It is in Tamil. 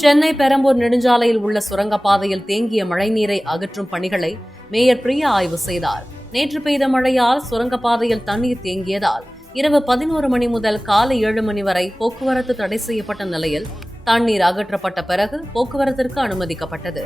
சென்னை பெரம்பூர் நெடுஞ்சாலையில் உள்ள சுரங்கப்பாதையில் தேங்கிய மழைநீரை அகற்றும் பணிகளை மேயர் பிரியா ஆய்வு செய்தார். நேற்று பெய்த மழையால் சுரங்கப்பாதையில் தண்ணீர் தேங்கியதால் இரவு 11 மணி முதல் காலை 7 மணி வரை போக்குவரத்து தடை செய்யப்பட்ட நிலையில் தண்ணீர் அகற்றப்பட்ட பிறகு போக்குவரத்திற்கு அனுமதிக்கப்பட்டது.